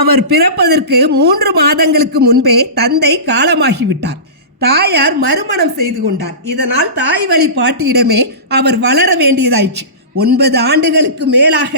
அவர் பிறப்பதற்கு 3 மாதங்களுக்கு முன்பே தந்தை காலமாகிவிட்டார். தாயார் மறுமணம் செய்து கொண்டார். இதனால் தாய் வழி பாட்டியிடமே அவர் வளர வேண்டியதாயிற்று. 9 ஆண்டுகளுக்கு மேலாக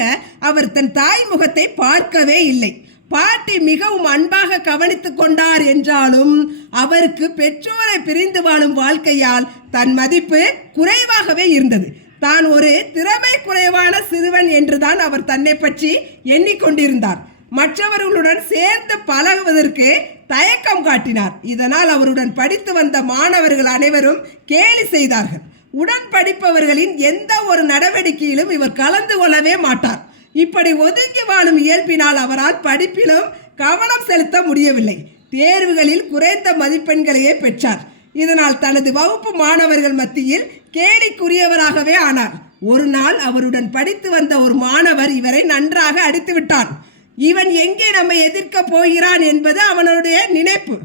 அவர் தன் தாய் முகத்தை பார்க்கவே இல்லை. பாட்டி மிகவும் அன்பாக கவனித்துக் கொண்டார் என்றாலும் அவருக்கு பெற்றோரை பிரிந்து வாழும் வாழ்க்கையால் தன் மதிப்பு குறைவாகவே இருந்தது. தான் ஒரு திறமை குறைவான சிறுவன் என்றுதான் அவர் தன்னை பற்றி எண்ணிக்கொண்டிருந்தார். மற்றவர்களுடன் சேர்ந்து பழகுவதற்கு தயக்கம் காட்டினார். இதனால் அவருடன் படித்து வந்த மாணவர்கள் அனைவரும் கேலி செய்தார்கள். உடன் படிப்பவர்களின் எந்த ஒரு நடவடிக்கையிலும் இவர் கலந்து கொள்ளவே மாட்டார். இப்படி ஒதுங்கி வாழும் இயல்பினால் அவரால் படிப்பிலும் கவனம் செலுத்த முடியவில்லை. தேர்வுகளில் குறைந்த மதிப்பெண்களையே பெற்றார். இதனால் தனது வகுப்பு மாணவர்கள் மத்தியில் கேலிக்குரியவராகவே ஆனார். ஒரு நாள் அவருடன் படித்து வந்த ஒரு மாணவர் இவரை நன்றாக அடித்து விட்டான். இவன் எங்கே நம்மை எதிர்க்க போகிறான் என்பது அவனுடைய நினைப்பு.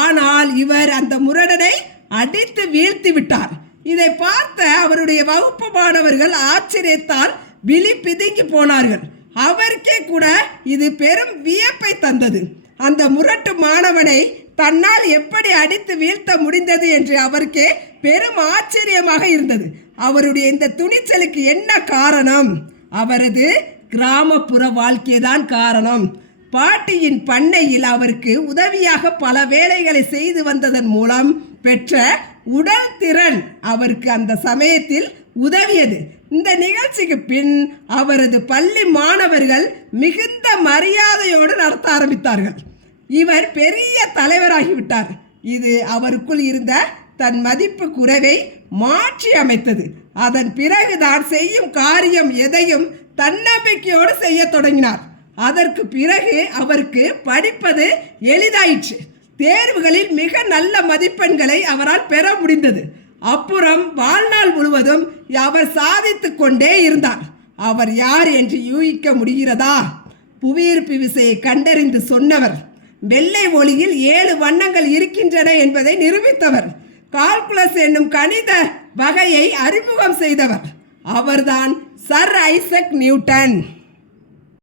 ஆனால் இவர் அந்த முரடனை அடித்து வீழ்த்தி விட்டார். இதை பார்த்த அவருடைய வகுப்பு மாணவர்கள் ஆச்சரியத்தால் விழி பிதுங்கி போனார்கள். அவருக்கே கூட இது பெரும் வியப்பை தந்தது. அந்த முரட்டு மாணவனை தன்னால் எப்படி அடித்து வீழ்த்த முடிந்தது என்று அவருக்கே பெரும் ஆச்சரியமாக இருந்தது. அவருடைய இந்த துணிச்சலுக்கு என்ன காரணம்? அவரது கிராமப்புற வாழ்க்கைதான் காரணம். பாட்டியின் பண்ணையில் அவருக்கு உதவியாக பல வேலைகளை செய்து வந்ததன் மூலம் பெற்ற உடல் திறன் அவருக்கு அந்த சமயத்தில் உதவியது. இந்த நிகழ்ச்சிக்கு பின் அவரது பள்ளி மாணவர்கள் மிகுந்த மரியாதையோடு நடத்த ஆரம்பித்தார்கள். இவர் பெரிய தலைவராகிவிட்டார். இது அவருக்குள் இருந்த தன் மதிப்பு குறைவை மாற்றி அமைத்தது. அதன் பிறகு தான் செய்யும் காரியம் எதையும் தன்னம்பிக்கையோடு செய்ய தொடங்கினார். அதற்கு பிறகு அவருக்கு படிப்பது எளிதாயிற்று. தேர்வுகளில் மிக நல்ல மதிப்பெண்களை அவரால் பெற முடிந்தது. அப்புறம் வாழ்நாள் முழுவதும் அவர் சாதித்து கொண்டே இருந்தார். அவர் யார் என்று யூகிக்க முடிகிறதா? புவியீர்ப்பு விசையை கண்டறிந்து சொன்னவர், வெள்ளை ஒளியில் 7 வண்ணங்கள் இருக்கின்றன என்பதை நிரூபித்தவர், கால்குலஸ் என்னும் கணித வகையை அறிமுகம் செய்தவர். அவர்தான் சர் ஐசக் நியூட்டன்.